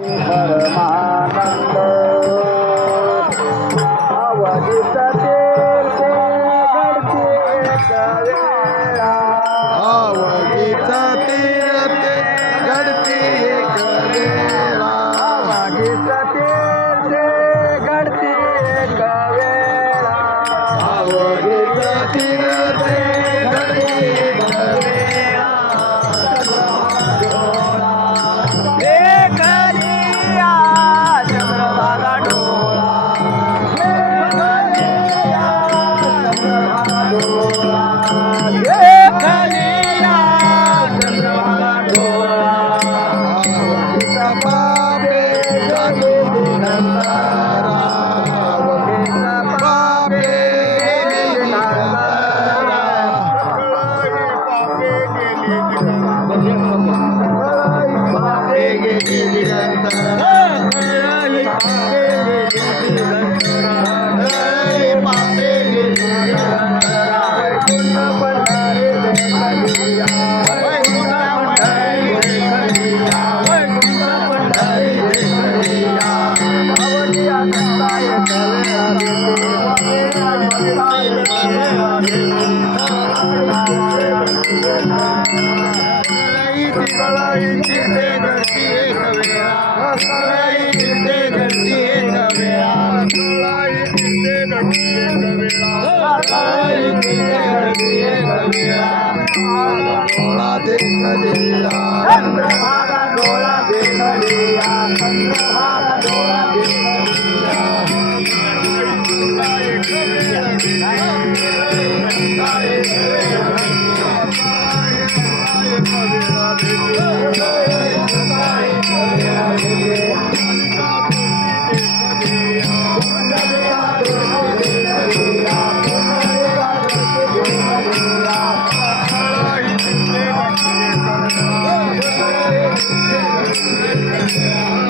Paramananda Chandrabhaga डोळा देखलिया चंद्रभागा डोळा देखलिया Thank Yeah.